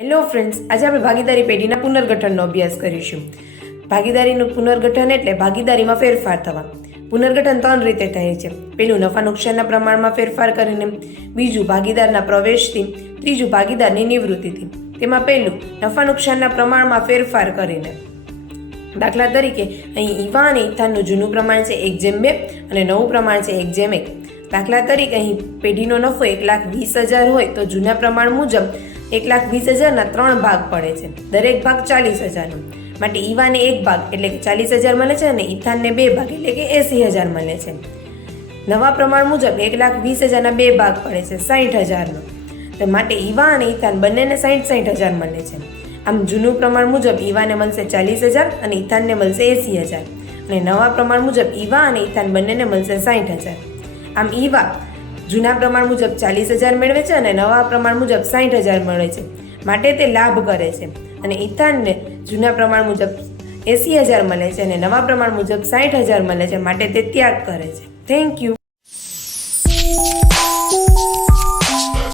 Hello friends, આજે આપણે ભાગીદારી પેઢીના પુનર્ગઠનનો અભ્યાસ કરીશું. ભાગીદારીનું પુનર્ગઠન એટલે ભાગીદારીમાં ફેરફાર થવા. પુનર્ગઠન 3 રીતે થાય છે. પહેલું નફા નુકસાનના પ્રમાણમાં ફેરફાર કરીને, બીજું ભાગીદારના પ્રવેશથી, ત્રીજું ભાગીદારની નિવૃત્તિથી. તેમાં પહેલું નફા નુકસાનના પ્રમાણમાં ફેરફાર કરીને. દાખલા તરીકે અહીં ઈવા અને ઇથાનનું જૂનું પ્રમાણ છે 1:2 અને નવું પ્રમાણ છે 1:1. દાખલા તરીકે અહીં પેઢીનો નફો 1,20,000 હોય તો જૂના પ્રમાણ મુજબ 1,20,000ના 3 ભાગ પડે છે, દરેક ભાગ 40,000નો. માટે ઈવાને 1 ભાગ એટલે કે 40,000 મળે છે અને ઇથાનને 2 ભાગ એટલે કે 80,000 મળે છે. નવા પ્રમાણ મુજબ 1,20,000ના 2 ભાગ પડે છે 60,000નો. તો માટે ઈવા અને ઇથાન બંનેને 60,000 મળે છે. આમ જૂનું પ્રમાણ મુજબ ઈવાને મળશે 40,000 અને ઇથાનને મળશે 80,000 અને નવા પ્રમાણ મુજબ ઈવા અને ઇથાન બંનેને મળશે 60,000. આમ ઈવા જૂના પ્રમાણ મુજબ 40,000 મેળવે છે અને નવા પ્રમાણ મુજબ 60,000 મળે છે, માટે તે લાભ કરે છે. અને ઇથાનને જૂના પ્રમાણ મુજબ 80,000 મળે છે અને નવા પ્રમાણ મુજબ 60,000 મળે છે, માટે તે ત્યાગ કરે છે. Thank you.